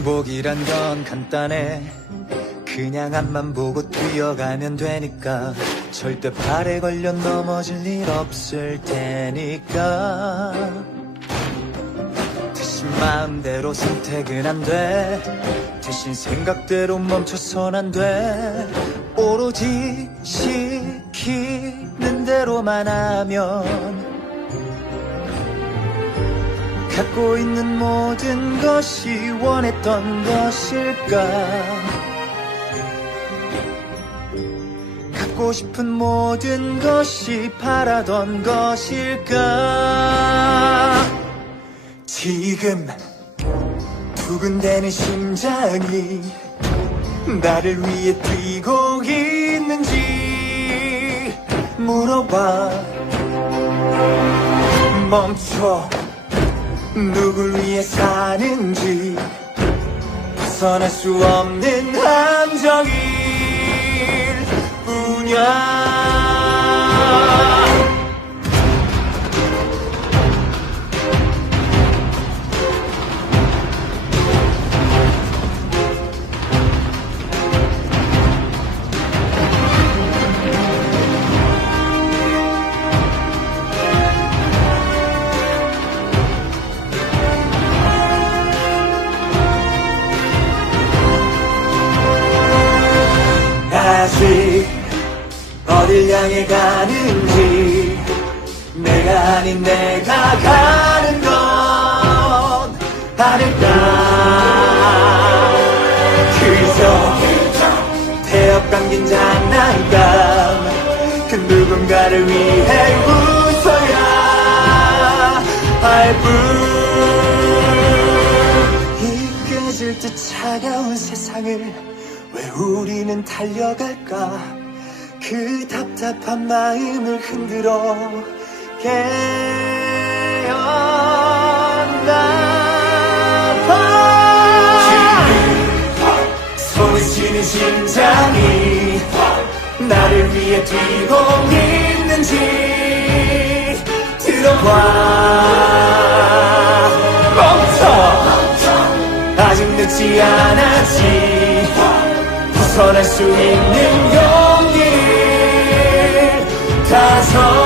행복이란 건 간단해. 그냥 앞만 보고 뛰어가면 되니까. 절대 발에 걸려 넘어질 일 없을 테니까. 대신 마음대로 선택은 안 돼. 대신 생각대로 멈춰선 안 돼. 오로지 시키는 대로만 하면 갖고 있는 모든 것이 원했던 것일까? 갖고 싶은 모든 것이 바라던 것일까? 지금 두근대는 심장이 나를 위해 뛰고 있는지 물어봐. 멈춰. 누굴 위해 사는지 벗어날 수 없는 함정일 뿐이야. 아직 어딜 향해 가는지 내가 아닌 내가 가는 건 아닐까. 그저 태엽 감긴 장난감 그 누군가를 위해 웃어야 할 뿐. 이끄질 듯 차가운 세상을 왜 우리는 달려갈까. 그 답답한 마음을 흔들어 깨어나봐. 소리치는 심장이 나를 위해 뛰고 있는지 들어봐. 멈춰. 아직 늦지 않았지. 벗어날 수 있는 용기를 다져.